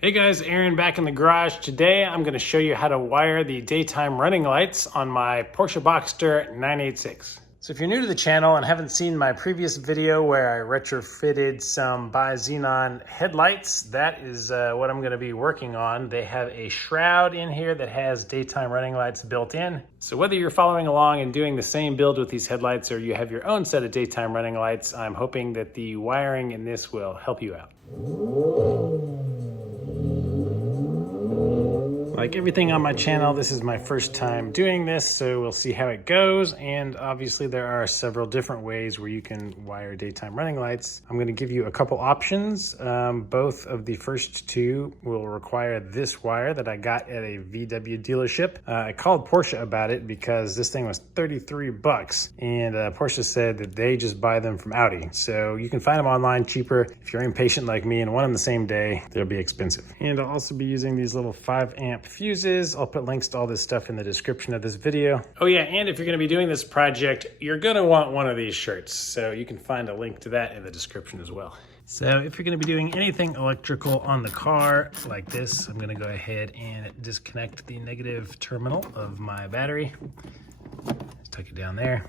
Hey guys, Aaron back in the garage. Today I'm going to show you how to wire the daytime running lights on my Porsche Boxster 986. So if you're new to the channel and haven't seen my previous video where I retrofitted some bi-xenon headlights, that is what I'm going to be working on. They have a shroud in here that has daytime running lights built in. So whether you're following along and doing the same build with these headlights or you have your own set of daytime running lights, I'm hoping that the wiring in this will help you out. Like everything on my channel, this is my first time doing this, so we'll see how it goes. And obviously there are several different ways where you can wire daytime running lights. I'm going to give you a couple options. Both of the first two will require this wire that I got at a VW dealership. I called Porsche about it because this thing was 33 bucks, and Porsche said that they just buy them from Audi. So you can find them online cheaper. If you're impatient like me and want them the same day, they'll be expensive. And I'll also be using these little 5-amp fuses. I'll put links to all this stuff in the description of this video. Oh yeah, and if you're going to be doing this project, you're going to want one of these shirts. So you can find a link to that in the description as well. So if you're going to be doing anything electrical on the car like this, I'm going to go ahead and disconnect the negative terminal of my battery. Just tuck it down there.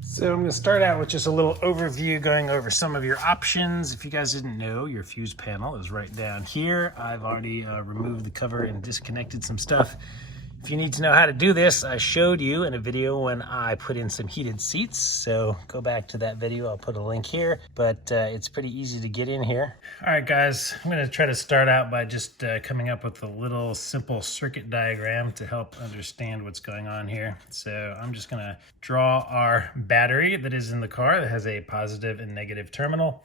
So I'm going to start out with just a little overview going over some of your options. If you guys didn't know, your fuse panel is right down here. I've already removed the cover and disconnected some stuff. If you need to know how to do this, I showed you in a video when I put in some heated seats. So go back to that video. I'll put a link here, but it's pretty easy to get in here. All right, guys, I'm going to try to start out by just coming up with a little simple circuit diagram to help understand what's going on here. So I'm just going to draw our battery that is in the car that has a positive and negative terminal.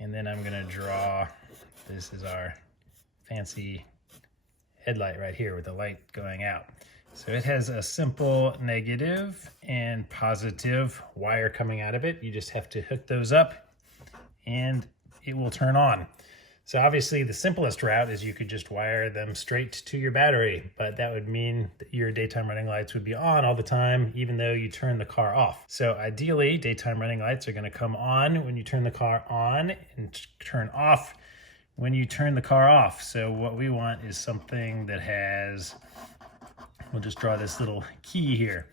And then I'm going to draw, this is our fancy headlight right here with the light going out. So it has a simple negative and positive wire coming out of it. You just have to hook those up and it will turn on. So obviously the simplest route is you could just wire them straight to your battery, but that would mean that your daytime running lights would be on all the time, even though you turn the car off. So ideally, daytime running lights are going to come on when you turn the car on and turn off when you turn the car off. So what we want is something that has, we'll just draw this little key here.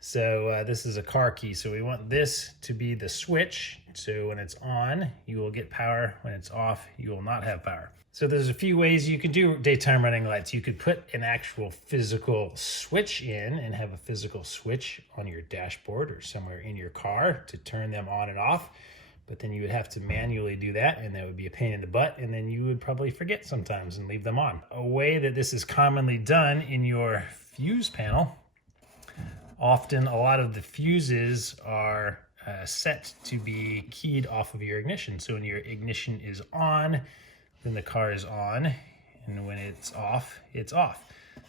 So this is a car key. So we want this to be the switch. So when it's on, you will get power. When it's off, you will not have power. So there's a few ways you could do daytime running lights. You could put an actual physical switch in and have a physical switch on your dashboard or somewhere in your car to turn them on and off. But then you would have to manually do that, and that would be a pain in the butt, and then you would probably forget sometimes and leave them on. A way that this is commonly done in your fuse panel, often a lot of the fuses are set to be keyed off of your ignition. So when your ignition is on, then the car is on, and when it's off, it's off.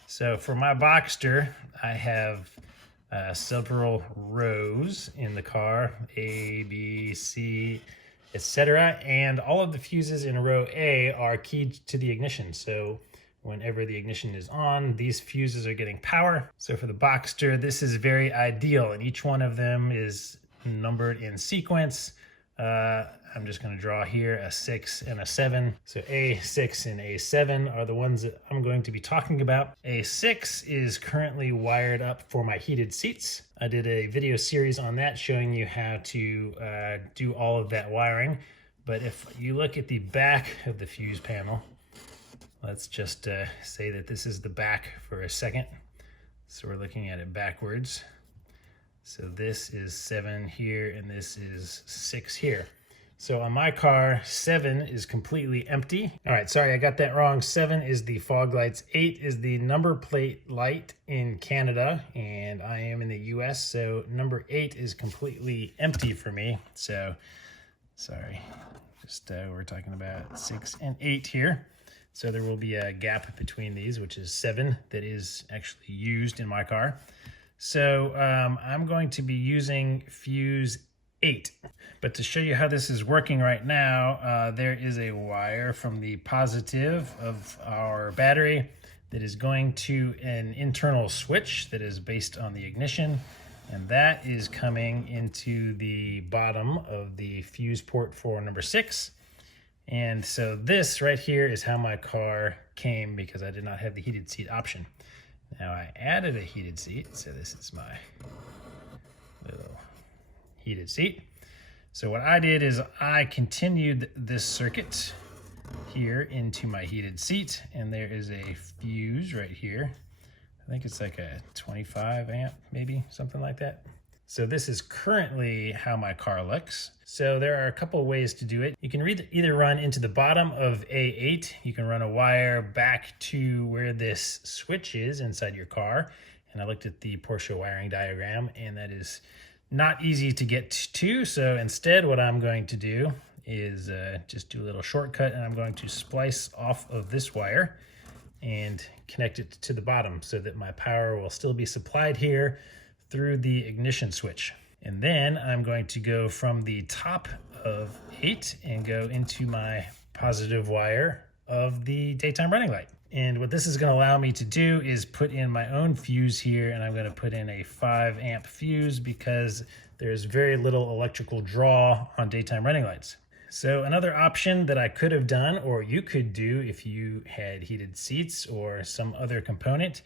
So for my Boxster, I have several rows in the car, A, B, C, etc. And all of the fuses in row A are keyed to the ignition. So whenever the ignition is on, these fuses are getting power. So for the Boxster, this is very ideal, and each one of them is numbered in sequence. I'm just going to draw here a 6 and a 7. So A6 and A7 are the ones that I'm going to be talking about. A6 is currently wired up for my heated seats. I did a video series on that showing you how to do all of that wiring. But if you look at the back of the fuse panel, let's just say that this is the back for a second. So we're looking at it backwards. So this is 7 here and this is 6 here. So on my car, 7 is completely empty. All right, sorry, I got that wrong. 7 is the fog lights. 8 is the number plate light in Canada, and I am in the US, so number 8 is completely empty for me. So, sorry, just we're talking about 6 and 8 here. So there will be a gap between these, which is 7 that is actually used in my car. So I'm going to be using fuse 8. But to show you how this is working right now, there is a wire from the positive of our battery that is going to an internal switch that is based on the ignition. And that is coming into the bottom of the fuse port for number 6. And so this right here is how my car came because I did not have the heated seat option. Now I added a heated seat, so this is my little heated seat. So what I did is I continued this circuit here into my heated seat, and there is a fuse right here. I think it's like a 25 amp, maybe something like that. So this is currently how my car looks. So there are a couple of ways to do it. You can either run into the bottom of A8. You can run a wire back to where this switch is inside your car. And I looked at the Porsche wiring diagram, and that is not easy to get to. So instead, what I'm going to do is just do a little shortcut, and I'm going to splice off of this wire and connect it to the bottom so that my power will still be supplied here through the ignition switch. And then I'm going to go from the top of 8 and go into my positive wire of the daytime running light. And what this is going to allow me to do is put in my own fuse here, and I'm going to put in a 5 amp fuse because there's very little electrical draw on daytime running lights. So another option that I could have done, or you could do if you had heated seats or some other component,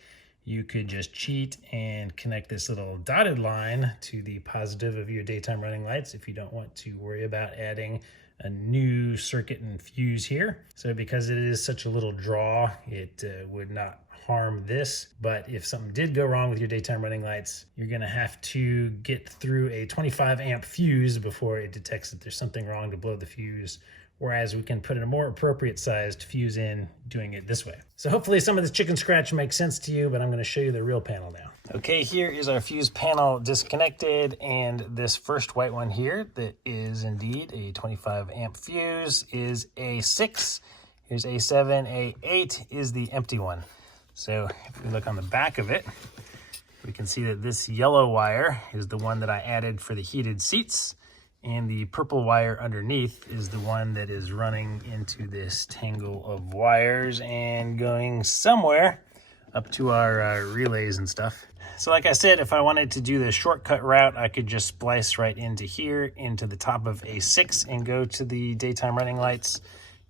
you could just cheat and connect this little dotted line to the positive of your daytime running lights if you don't want to worry about adding a new circuit and fuse here. So because it is such a little draw, it would not harm this. But if something did go wrong with your daytime running lights, you're gonna have to get through a 25 amp fuse before it detects that there's something wrong to blow the fuse. Whereas we can put in a more appropriate sized fuse in doing it this way. So hopefully some of this chicken scratch makes sense to you, but I'm gonna show you the real panel now. Okay, here is our fuse panel disconnected, and this first white one here that is indeed a 25 amp fuse is A6. Here's A7, A8 is the empty one. So if we look on the back of it, we can see that this yellow wire is the one that I added for the heated seats. And the purple wire underneath is the one that is running into this tangle of wires and going somewhere up to our relays and stuff. So like I said, if I wanted to do the shortcut route, I could just splice right into here, into the top of A6 and go to the daytime running lights.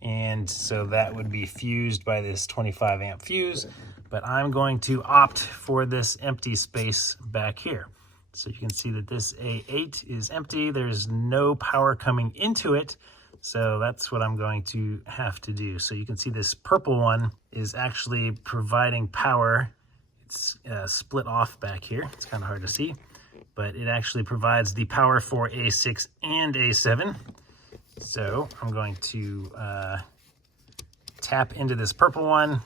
And so that would be fused by this 25 amp fuse. But I'm going to opt for this empty space back here. So you can see that this A8 is empty. There's no power coming into it. So that's what I'm going to have to do. So you can see this purple one is actually providing power. It's split off back here. It's kind of hard to see, but it actually provides the power for A6 and A7. So I'm going to tap into this purple one,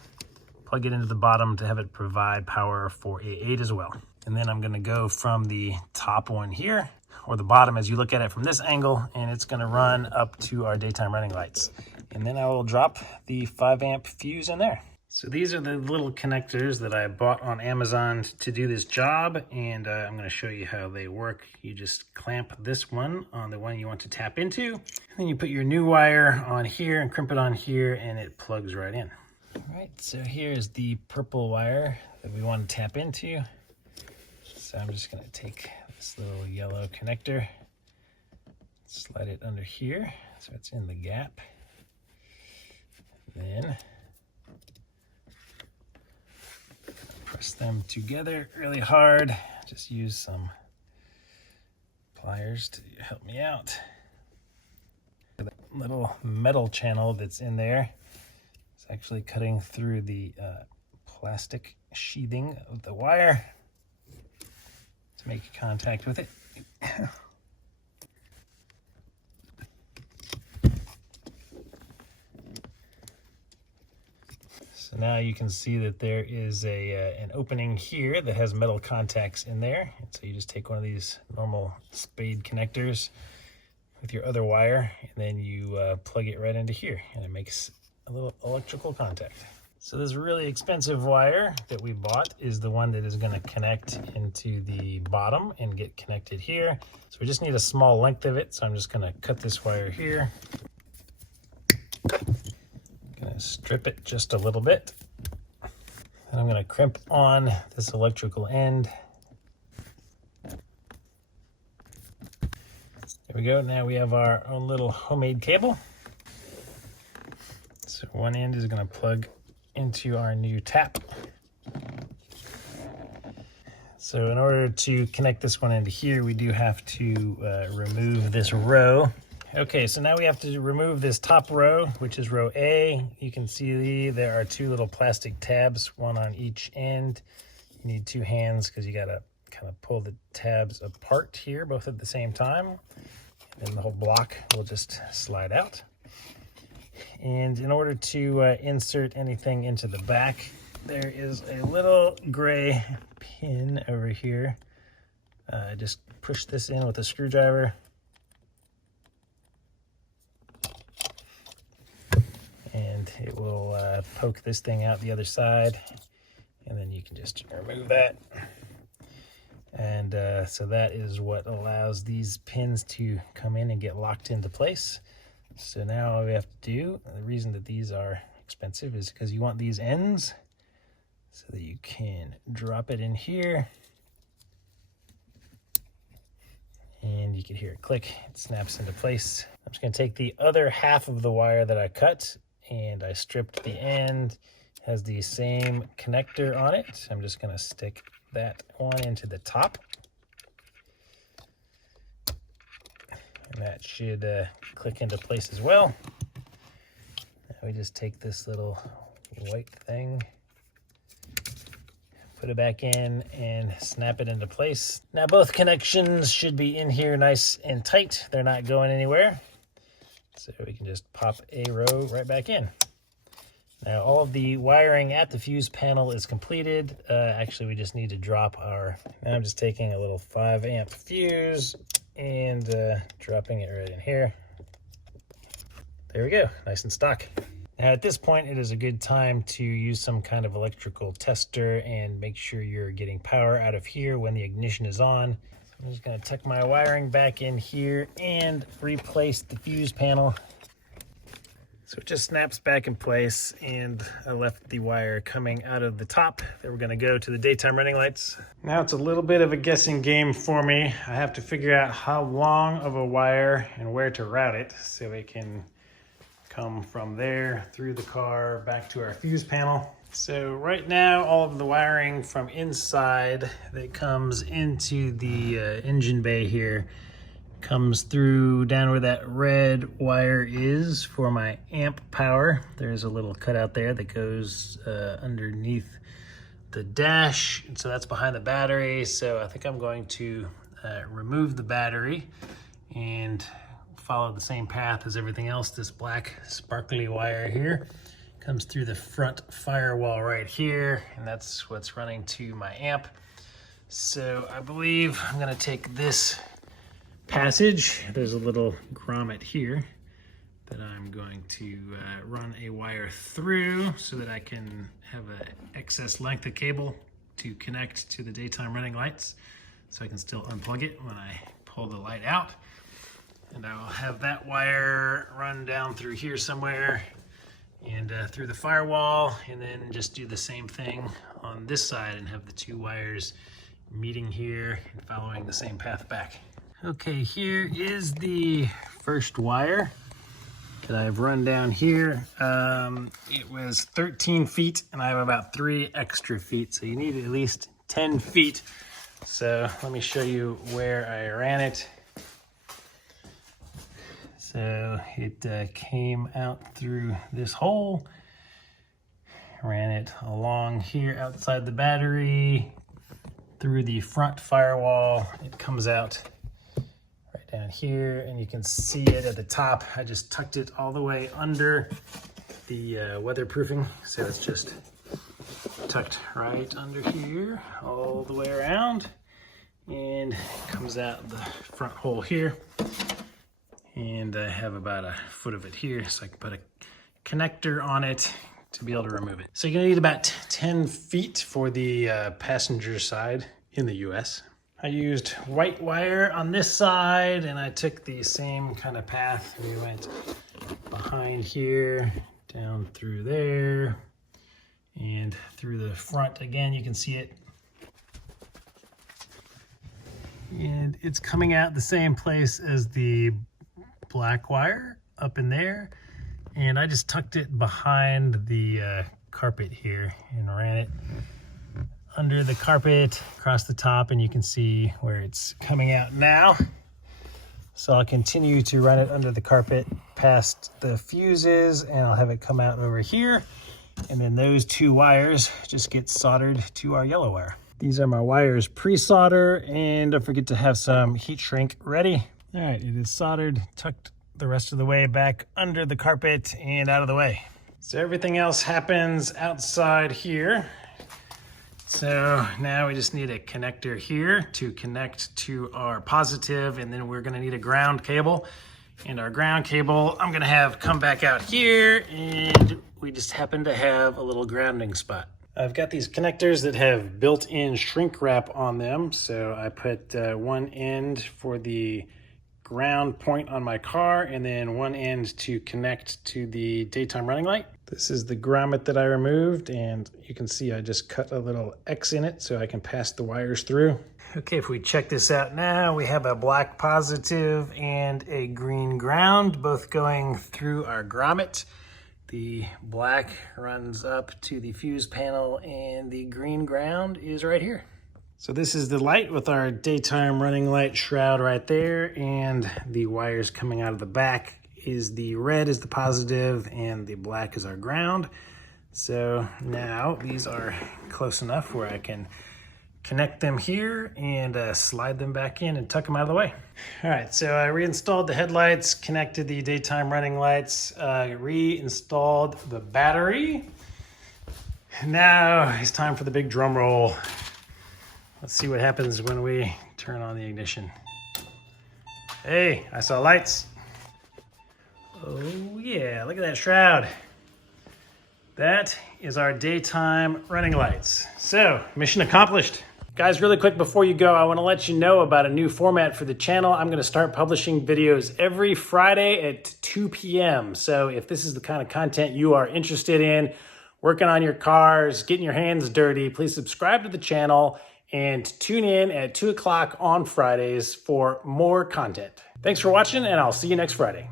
plug it into the bottom to have it provide power for A8 as well. And then I'm gonna go from the top one here, or the bottom as you look at it from this angle, and it's gonna run up to our daytime running lights. And then I will drop the 5 amp fuse in there. So these are the little connectors that I bought on Amazon to do this job, and I'm gonna show you how they work. You just clamp this one on the one you want to tap into, and then you put your new wire on here and crimp it on here, and it plugs right in. All right, so here's the purple wire that we want to tap into. So I'm just going to take this little yellow connector, slide it under here so it's in the gap. Then press them together really hard. Just use some pliers to help me out. The little metal channel that's in there is actually cutting through the plastic sheathing of the wire to make contact with it. So now you can see that there is an opening here that has metal contacts in there. And so you just take one of these normal spade connectors with your other wire, and then you plug it right into here, and it makes a little electrical contact. So this really expensive wire that we bought is the one that is going to connect into the bottom and get connected here. So we just need a small length of it. So I'm just going to cut this wire here. Going to strip it just a little bit. And I'm going to crimp on this electrical end. There we go. Now we have our own little homemade cable. So one end is going to plug into our new tap. So in order to connect this one into here, we do have to remove this row. Okay, so now we have to remove this top row, which is row A. You can see there are two little plastic tabs, one on each end. You need two hands because you gotta kind of pull the tabs apart here, both at the same time. And then the whole block will just slide out. And in order to insert anything into the back, there is a little gray pin over here. Just push this in with a screwdriver. And it will poke this thing out the other side. And then you can just remove that. And so that is what allows these pins to come in and get locked into place. So now all we have to do, the reason that these are expensive is because you want these ends so that you can drop it in here. And you can hear it click, it snaps into place. I'm just gonna take the other half of the wire that I cut and I stripped the end. It has the same connector on it. I'm just gonna stick that one into the top. And that should click into place as well. Now we just take this little white thing, put it back in and snap it into place. Now both connections should be in here nice and tight. They're not going anywhere. So we can just pop a row right back in. Now all of the wiring at the fuse panel is completed. Actually, we just need to drop our, now I'm just taking a little 5 amp fuse and dropping it right in here. There we go, nice and stock. Now at this point, it is a good time to use some kind of electrical tester and make sure you're getting power out of here when the ignition is on. So I'm just gonna tuck my wiring back in here and replace the fuse panel. So it just snaps back in place, and I left the wire coming out of the top that we're gonna go to the daytime running lights. Now it's a little bit of a guessing game for me. I have to figure out how long of a wire and where to route it so it can come from there through the car back to our fuse panel. So right now, all of the wiring from inside that comes into the engine bay here comes through down where that red wire is for my amp power. There's a little cutout there that goes underneath the dash, and so that's behind the battery. So I think I'm going to remove the battery and follow the same path as everything else. This black sparkly wire here comes through the front firewall right here, and that's what's running to my amp. So I believe I'm gonna take this passage. There's a little grommet here that I'm going to run a wire through so that I can have an excess length of cable to connect to the daytime running lights, so I can still unplug it when I pull the light out. And I will have that wire run down through here somewhere and through the firewall, and then just do the same thing on this side and have the two wires meeting here and following the same path back. Okay, here is the first wire that I've run down here. It was 13 feet and I have about 3 extra feet, so you need at least 10 feet. So let me show you where I ran it. So it came out through this hole, ran it along here outside the battery, through the front firewall. It comes out right down here, and you can see it at the top. I just tucked it all the way under the weatherproofing, so it's just tucked right under here, all the way around, and it comes out the front hole here. And I have about a foot of it here, so I can put a connector on it to be able to remove it. So you're gonna need about 10 feet for the passenger side in the US. I used white wire on this side, and I took the same kind of path. We went behind here, down through there, and through the front. Again, you can see it. And it's coming out the same place as the black wire up in there, and I just tucked it behind the carpet here and ran it under the carpet across the top, and you can see where it's coming out now. So I'll continue to run it under the carpet past the fuses, and I'll have it come out over here. And then those two wires just get soldered to our yellow wire. These are my wires pre-solder, and don't forget to have some heat shrink ready. All right, it is soldered, tucked the rest of the way back under the carpet and out of the way. So everything else happens outside here. So now we just need a connector here to connect to our positive, and then we're gonna need a ground cable. And our ground cable, I'm gonna have come back out here, and we just happen to have a little grounding spot. I've got these connectors that have built-in shrink wrap on them. So I put one end for the ground point on my car, and then one end to connect to the daytime running light. This is the grommet that I removed, and you can see I just cut a little X in it so I can pass the wires through. Okay, if we check this out now, we have a black positive and a green ground, both going through our grommet. The black runs up to the fuse panel, and the green ground is right here. So this is the light with our daytime running light shroud right there, and the wires coming out of the back is the red is the positive and the black is our ground. So now these are close enough where I can connect them here and slide them back in and tuck them out of the way. All right, so I reinstalled the headlights, connected the daytime running lights, reinstalled the battery. Now it's time for the big drum roll. Let's see what happens when we turn on the ignition. Hey, I saw lights. Oh yeah, look at that shroud. That is our daytime running lights. So, mission accomplished. Guys, really quick before you go, I want to let you know about a new format for the channel. I'm going to start publishing videos every Friday at 2 p.m. So if this is the kind of content you are interested in, working on your cars, getting your hands dirty, please subscribe to the channel and tune in at 2 o'clock on Fridays for more content. Thanks for watching, and I'll see you next Friday.